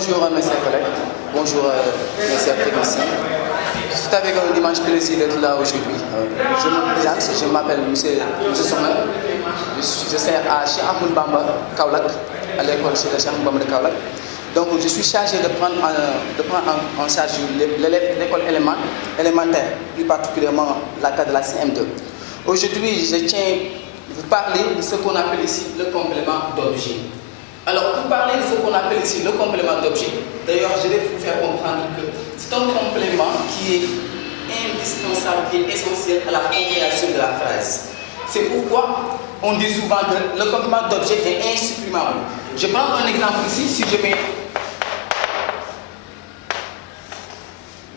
Bonjour mes chers collègues, bonjour mes chers techniciens. C'est avec un immense plaisir d'être là aujourd'hui. Je me présente, je m'appelle M. Sokhna. Je sers à Cheikh Ahmadou Bamba Kaolack, à l'école Cheikh Ahmadou Bamba de Kaolack. Donc je suis chargé de prendre en charge l'école élémentaire, plus particulièrement la classe de la CM2. Aujourd'hui, je tiens à vous parler de ce qu'on appelle ici le complément d'objet. Alors, pour parler de ce qu'on appelle ici le complément d'objet, d'ailleurs, je vais vous faire comprendre que c'est un complément qui est indispensable, qui est essentiel à la compréhension de la phrase. C'est pourquoi on dit souvent que le complément d'objet est insupprimable. Je prends un exemple ici, si je mets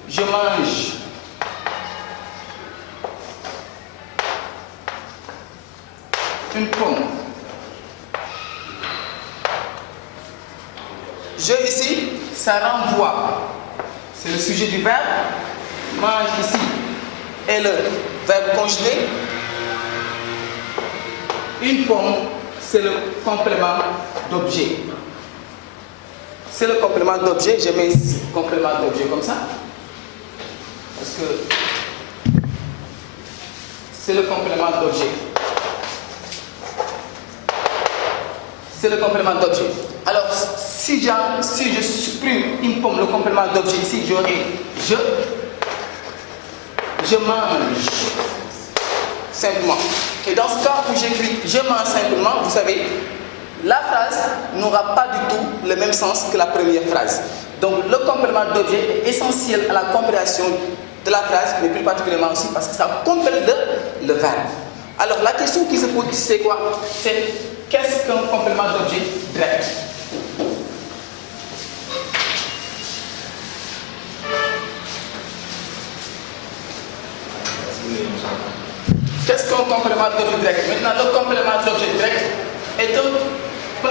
je mange une pomme. Je ici, ça renvoie. C'est le sujet du verbe. Mange ici est le verbe conjugué. Une pomme, c'est le complément d'objet. C'est le complément d'objet. Je mets ici complément d'objet comme ça. Parce que c'est le complément d'objet. C'est le complément d'objet. Alors, si je supprime une pomme, le complément d'objet ici, j'aurai je mange simplement. Et dans ce cas où j'écris je mange simplement, vous savez, la phrase n'aura pas du tout le même sens que la première phrase. Donc, le complément d'objet est essentiel à la compréhension de la phrase, mais plus particulièrement aussi parce que ça complète le verbe. Alors, la question qui se pose, c'est quoi? C'est qu'est-ce qu'un complément d'objet direct? Qu'est-ce qu'un complément d'objet direct? Maintenant, le complément d'objet direct peut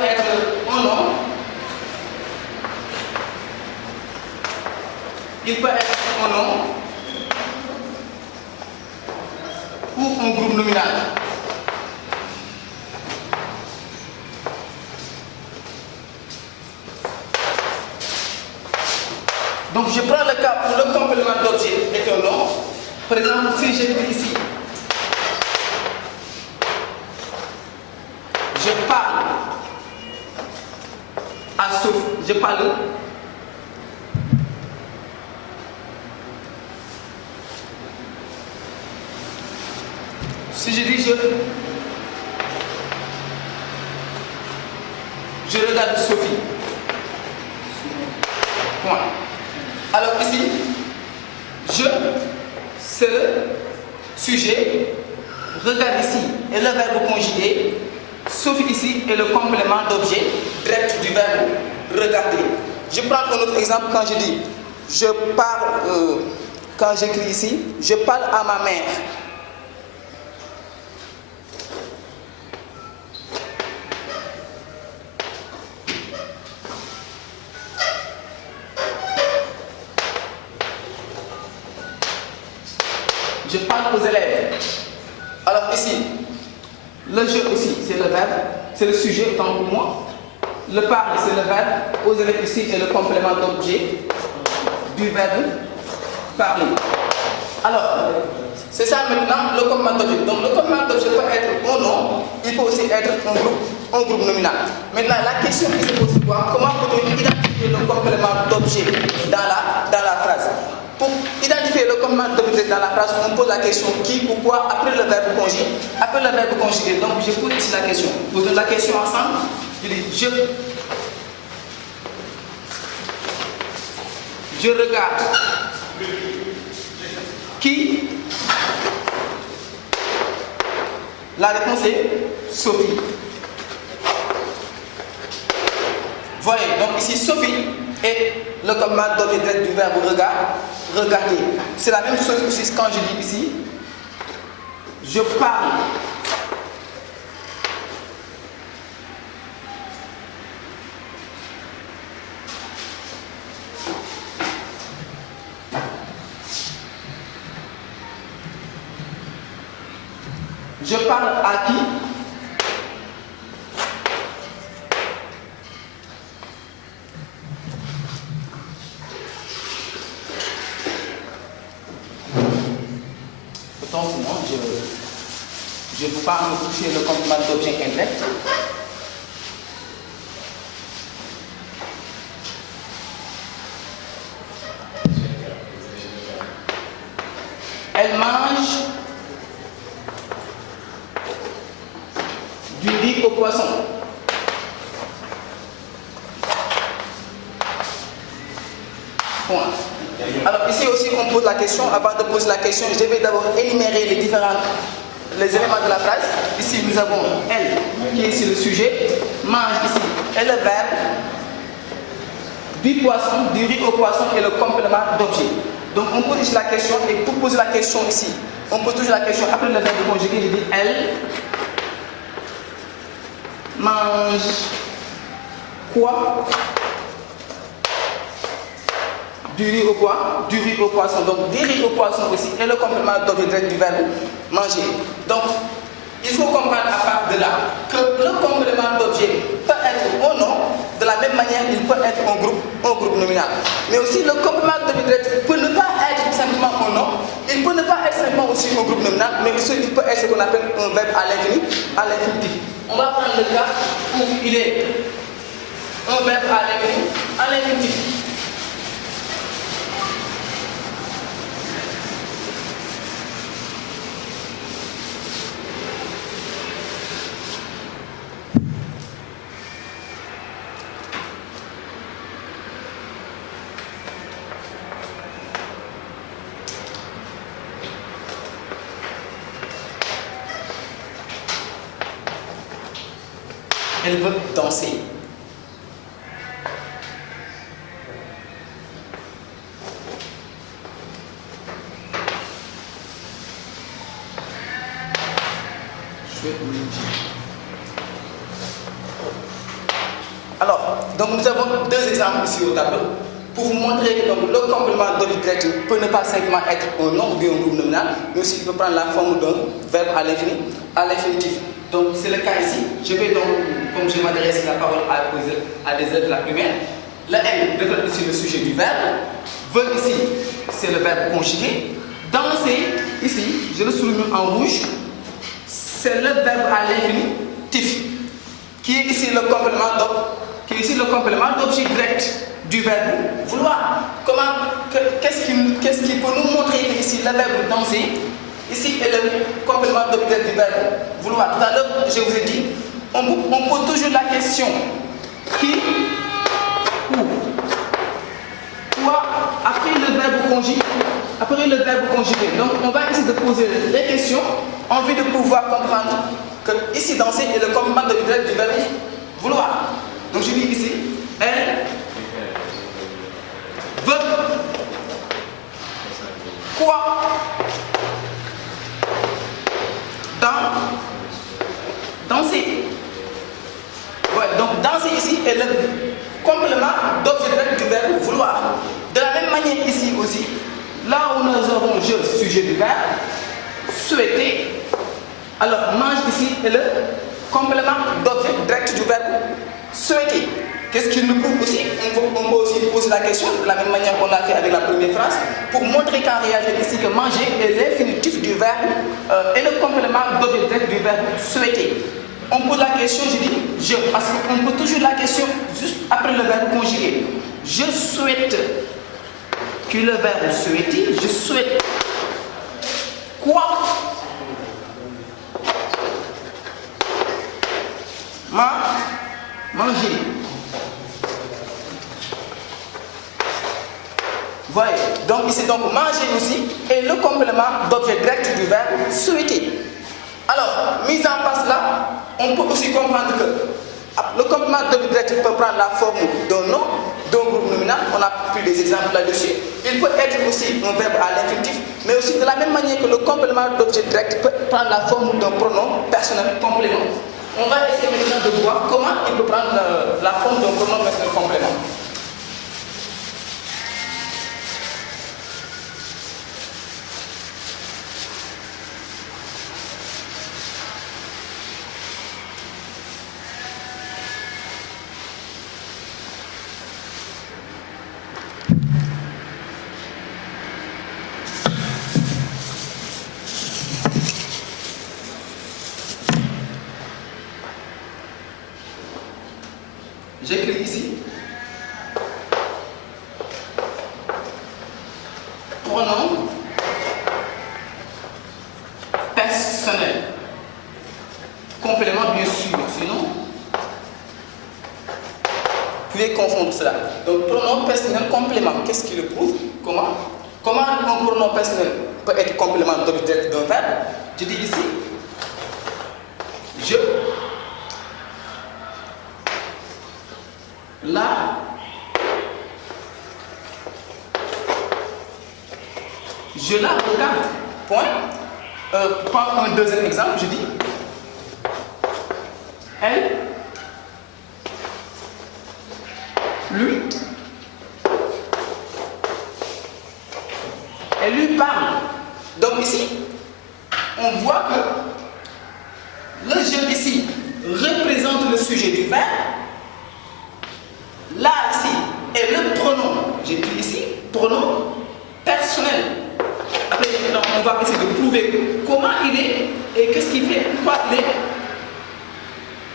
être un nom. Il peut être un nom ou un groupe nominal. Donc je prends le cas où le complément d'objet est un nom. Par exemple, si j'écris ici, je parle à Sophie, je parle. Si je dis je regarde Sophie. Point. Alors ici, c'est le sujet, regarde ici est le verbe conjugué, Sophie ici est le complément d'objet direct du verbe regarder. Je prends un autre exemple quand je dis je parle, quand j'écris ici, je parle à ma mère. Je parle aux élèves. Alors ici, le je aussi, c'est le verbe, c'est le sujet, tant pour moi. Le parle, c'est le verbe. Aux élèves ici est le complément d'objet du verbe parler. Alors, c'est ça maintenant le complément d'objet. Donc le complément d'objet peut être un nom, il peut aussi être un groupe nominal. Maintenant, la question qui se pose, c'est quoi? Comment peut-on identifier le complément d'objet dans la phrase? Pour identifier le complément d'objet dans la phrase, on pose la question qui, pourquoi, après le verbe conjugué. Donc je pose ici la question. Posons la question ensemble. Je dis je regarde qui? La réponse est Sophie. Voyez, donc ici Sophie est le complément d'objet direct du verbe regarder. C'est la même chose aussi quand je dis ici je parle. Je parle à qui? je ne peux pas me toucher le complément d'objet indirect. Elle mange du riz au poisson. Point. Alors ici aussi on pose la question. Avant de poser la question, je vais d'abord énumérer les éléments de la phrase. Ici nous avons elle qui est ici le sujet, mange ici et le verbe, du poisson, du riz au poisson et le complément d'objet. Donc on pose ici la question et pour poser la question ici, on pose toujours la question après le verbe conjugué, je dis elle mange quoi? Du riz au poisson, du riz au poisson. Donc du riz au poisson aussi et le complément d'objet direct du verbe manger. Donc il faut comprendre à partir de là que le complément d'objet peut être au nom, de la même manière il peut être un groupe nominal. Mais aussi le complément d'objet direct peut ne pas être simplement un nom, il peut ne pas être simplement aussi un groupe nominal, mais aussi il peut être ce qu'on appelle un verbe à l'infinitif. On va prendre le cas où il est un verbe à l'infinitif. Elle veut danser. Alors, donc nous avons deux exemples ici au tableau pour vous montrer que donc, le complément d'objet direct peut ne pas simplement être un nom ou bien un groupe nominal, mais aussi il peut prendre la forme d'un verbe à l'infinitif. Donc c'est le cas ici. Je vais donc, comme je m'adresse la parole à des élèves de la primaire, le M reflète ici le sujet du verbe. Veut ici, c'est le verbe conjugué. Danser, ici, je le souligne en rouge, c'est le verbe à l'infinitif, qui est ici le complément d'objet direct du verbe vouloir. Qu'est-ce qui peut nous montrer que ici le verbe danser ici est le complément d'objet du verbe vouloir. Tout à l'heure, je vous ai dit, on pose toujours la question qui, où, quoi, après le verbe conjugué. Donc, on va essayer de poser les questions en vue de pouvoir comprendre que ici, danser est le complément d'objet direct du verbe vouloir. Donc, je dis ici, elle veut quoi? Danser. Ouais, donc danser ici est le complément d'objet direct du verbe vouloir. De la même manière ici aussi, là où nous avons je, sujet du verbe, souhaiter. Alors mange ici est le complément d'objet direct du verbe souhaiter. Qu'est-ce qu'il nous prouve aussi? On peut aussi poser la question de la même manière qu'on l'a fait avec la première phrase pour montrer qu'en réalité ici que manger est l'infinitif du verbe et le complément d'objet direct du verbe souhaiter. On pose la question, je dis je, parce qu'on pose toujours la question juste après le verbe conjugué. Je souhaite que le verbe souhaiter, je souhaite quoi? Manger. Voyez, donc ici, donc manger aussi est le complément d'objet direct du verbe souhaiter. Alors, mise en place là, on peut aussi comprendre que le complément d'objet direct peut prendre la forme d'un nom, d'un groupe nominal. On a pris des exemples là-dessus. Il peut être aussi un verbe à l'infinitif, mais aussi de la même manière que le complément d'objet direct peut prendre la forme d'un pronom personnel complément. On va essayer maintenant de voir comment il peut prendre la forme d'un pronom personnel complément. j'écris ici pronom personnel. Complément, bien sûr, sinon, vous pouvez confondre cela. Donc, pronom personnel complément, qu'est-ce qui le prouve? Comment un pronom personnel peut être complément d'objet d'un verbe? Je dis ici, je, la, je la regarde. Point. Prends un deuxième exemple, je dis, elle, lui, elle lui parle. Donc ici, on voit que le je ici représente le sujet du verbe. Là, ici, est le pronom. J'ai pris ici, pronom personnel. Après, on va essayer de prouver comment il est et qu'est-ce qu'il fait, pourquoi il est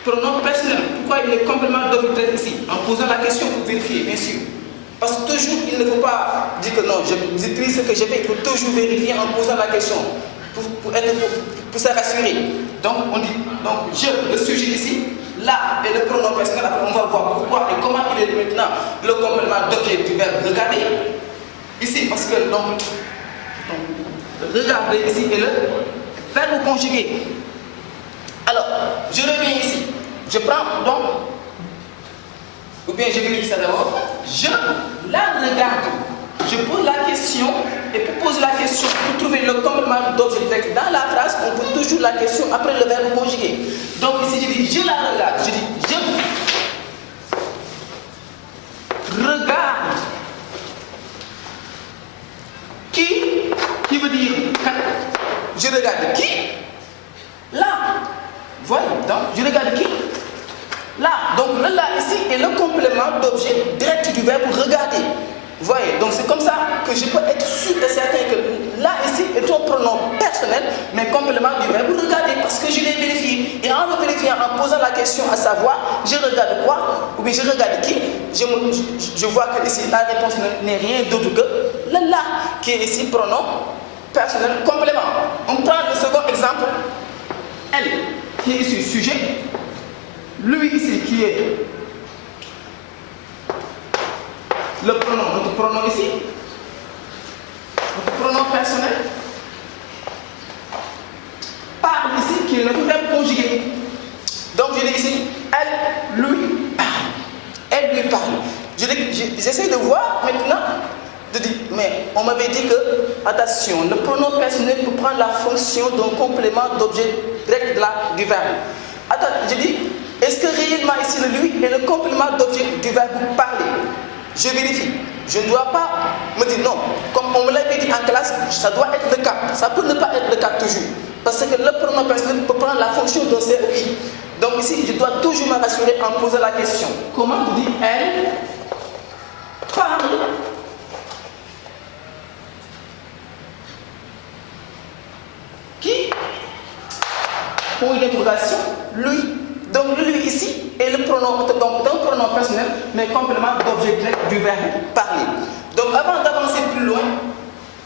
pronom personnel, pourquoi il est complément d'objet ici, en posant la question pour vérifier, bien sûr. Parce que toujours, il ne faut pas dire que non, j'utilise ce que j'ai fait, il faut toujours vérifier en posant la question, pour se rassurer. Donc, on dit, donc, je, le sujet ici, là, est le pronom personnel, après on va voir pourquoi et comment il est maintenant le complément d'objet du verbe regarder. Ici, parce que, donc regarder ici est le verbe conjugué. Alors, je reviens ici. Je prends donc, ou bien je vérifie ça d'abord. Je la regarde. Je pose la question, et pour poser la question, pour trouver le complément d'objet direct dans la phrase, on pose toujours la question après le verbe conjugué. Donc ici, je dis je la regarde. Je dis je regarde. Qui veut dire quand? Je regarde qui? Là. Voyez, donc je regarde qui? Là. Donc le là ici est le complément d'objet direct du verbe regarder. Voyez, donc c'est comme ça que je peux être sûr et certain que là ici est un pronom personnel, mais complément du verbe regarder, parce que je l'ai vérifié. Et en le vérifiant, en posant la question à savoir, je regarde quoi? Ou bien je regarde qui? Je vois que ici la réponse n'est rien d'autre que le là, qui est ici pronom personnel complément. On prend le second exemple, elle, qui est ici sujet, lui ici qui est le pronom, notre pronom ici, notre pronom personnel, parle ici, qui est notre verbe conjugué. Donc je dis ici, elle lui parle. Elle lui parle. J'essaie de voir maintenant, de dire, mais on m'avait dit que, attention, le pronom personnel peut prendre la fonction d'un complément d'objet direct du verbe. Attends, je dis, est-ce que réellement ici le lui est le complément d'objet du verbe parler? Je vérifie. Je ne dois pas me dire non. Comme on me l'avait dit en classe, ça doit être le cas. Ça peut ne pas être le cas toujours. Parce que le pronom personnel peut prendre la fonction d'un COI. Donc ici, je dois toujours me rassurer en posant la question. Comment vous dites elle parle? Qui? Pour une interrogation, lui. Donc lui ici est le pronom, donc d'un pronom personnel, mais complément d'objet direct du verbe parler. Donc avant d'avancer plus loin,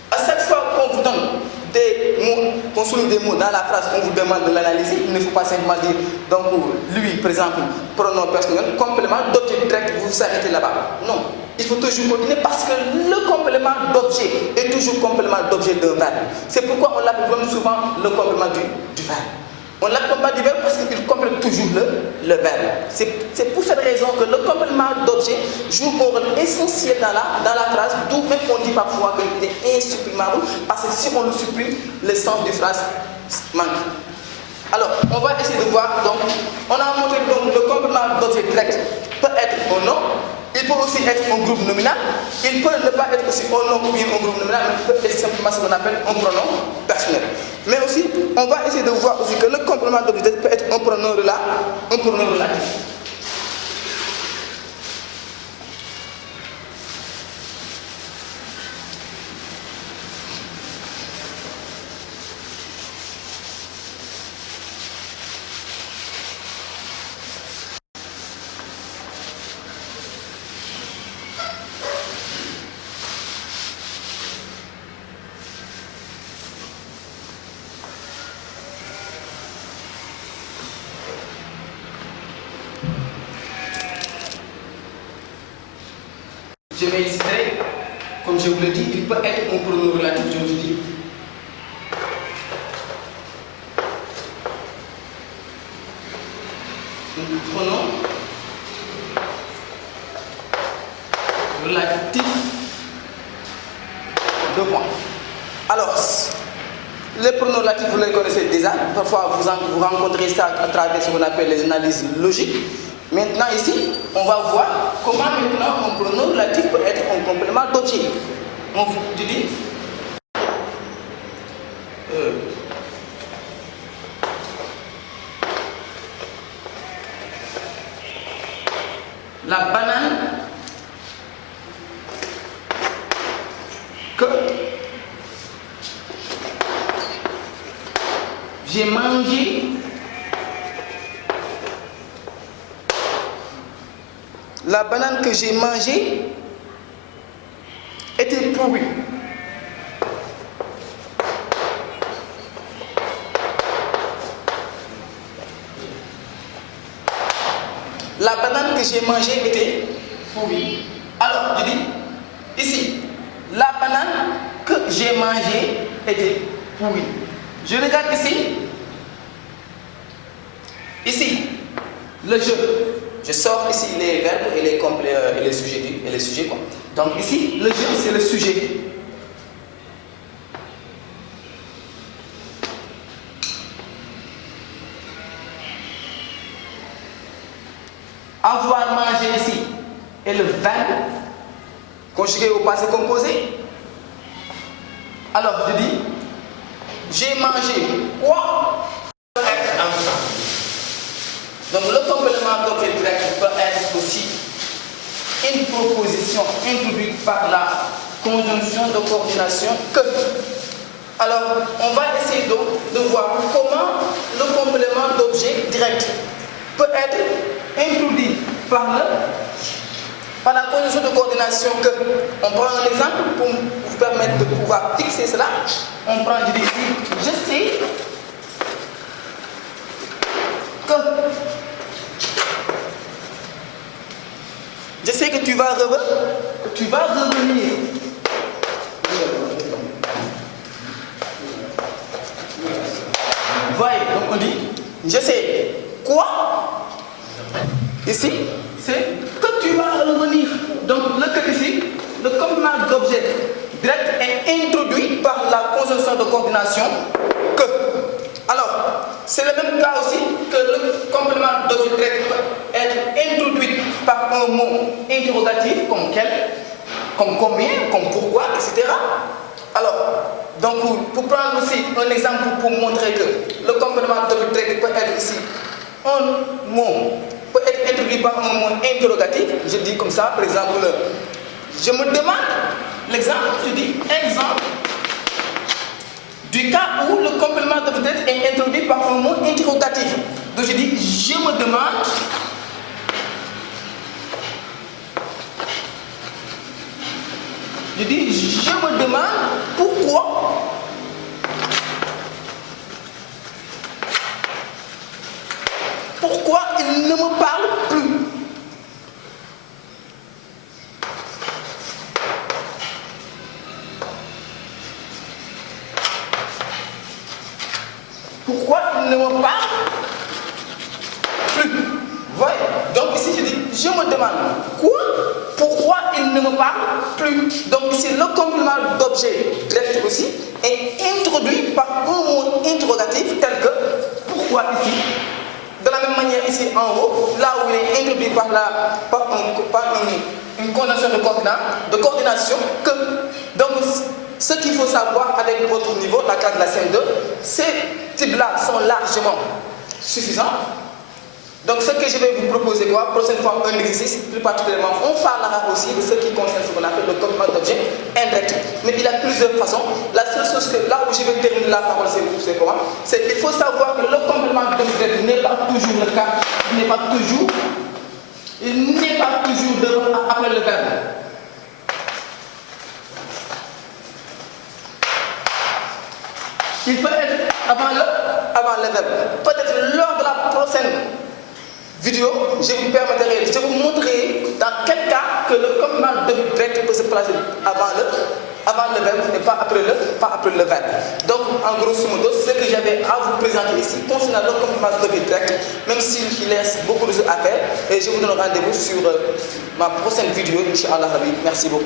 à chaque fois qu'on vous donne des mots, qu'on souligne des mots dans la phrase, on vous demande de l'analyser. Il ne faut pas simplement dire, donc lui par exemple, pronom personnel, complément d'objet direct, vous vous arrêtez là-bas. Non. Il faut toujours continuer parce que le complément d'objet est toujours complément d'objet d'un verbe. C'est pourquoi on l'appelle souvent le complément du verbe. On l'appelle pas du verbe parce qu'il complète toujours le verbe. C'est pour cette raison que le complément d'objet joue un rôle essentiel dans la phrase, d'où même on dit parfois qu'il est insupprimable, parce que si on le supprime, le sens du phrase manque. Alors, on va essayer de voir, donc, on a montré donc le complément d'objet direct peut être un nom, il peut aussi être un groupe nominal, il peut ne pas être aussi un nom ou bien un groupe nominal, mais il peut être simplement ce qu'on appelle un pronom personnel. Mais aussi, on va essayer de voir aussi que le complément d'objet peut être un pronom relatif. je mets ici très, comme je vous l'ai dit, il peut être un pronom relatif, je vous dis. Un pronom relatif. Deux points. Alors, les pronoms relatifs, vous les connaissez déjà. Parfois, vous rencontrez ça à travers ce qu'on appelle les analyses logiques. Maintenant, ici, on va voir comment maintenant un pronom relatif peut être un complément d'objet. On vous dit la banane que j'ai mangé la banane que j'ai mangée était pourrie. La banane que j'ai mangée était pourrie. Alors, je dis ici, la banane que j'ai mangée était pourrie. Je regarde ici. Ici, le jeu. Je sors ici les verbes et les sujets, quoi. Donc ici, le jeu, c'est le sujet. Avoir mangé ici est le verbe conjugué au passé composé. Alors, je dis, j'ai mangé quoi? Donc le complément d'objet direct peut être aussi une proposition introduite par la conjonction de coordination que. Alors on va essayer donc de voir comment le complément d'objet direct peut être introduit par la conjonction de coordination que. On prend un exemple pour vous permettre de pouvoir fixer cela. On prend, je dis, je sais que. Je sais que tu vas revenir. Voyez, donc on dit, je sais quoi? Ici, c'est que tu vas revenir. Donc le que ici, le complément d'objet direct est introduit par la conjonction de coordination que. Alors, c'est le même cas aussi que le complément d'objet direct peut être introduit par un mot interrogatif comme quel, comme combien, comme pourquoi, etc. Alors, donc pour prendre aussi un exemple pour montrer que le complément d'objet direct peut être ici un mot, peut être introduit par un mot interrogatif. Je dis comme ça, par exemple, je me demande, l'exemple, je dis exemple du cas où le complément d'objet direct est introduit par un mot interrogatif. Donc je dis, je me demande. Je dis, je me demande pourquoi il ne me parle plus. Pourquoi il ne me parle plus? Voyez, donc ici je dis, je me demande quoi? Pourquoi il ne me parle plus? Donc ici le complément d'objet direct aussi est introduit par un mot interrogatif tel que pourquoi ici. De la même manière ici en haut, là où il est introduit par une conjonction de coordination que. Donc ce qu'il faut savoir avec votre niveau, la classe de la CM2, ces types-là sont largement suffisants. Donc ce que je vais vous proposer, prochaine fois un exercice, plus particulièrement, on parlera aussi de ce qui concerne ce qu'on appelle le complément d'objet indirect. Mais il y a plusieurs façons. La seule chose que là où je vais terminer la parole, c'est quoi? C'est qu'il faut savoir que le complément d'objet n'est pas toujours le cas, il n'est pas toujours devant après le verbe. Il peut être avant le verbe. Peut-être lors de la prochaine vidéo, je vous montrerai dans quel cas que que le confirmation de direct peut se placer avant le verbe et pas après le verbe. Donc, en grosso modo, c'est ce que j'avais à vous présenter ici concernant le confirmation de direct, même s'il laisse beaucoup de choses à faire. Et je vous donne rendez-vous sur ma prochaine vidéo, Inch'Allah. Merci beaucoup.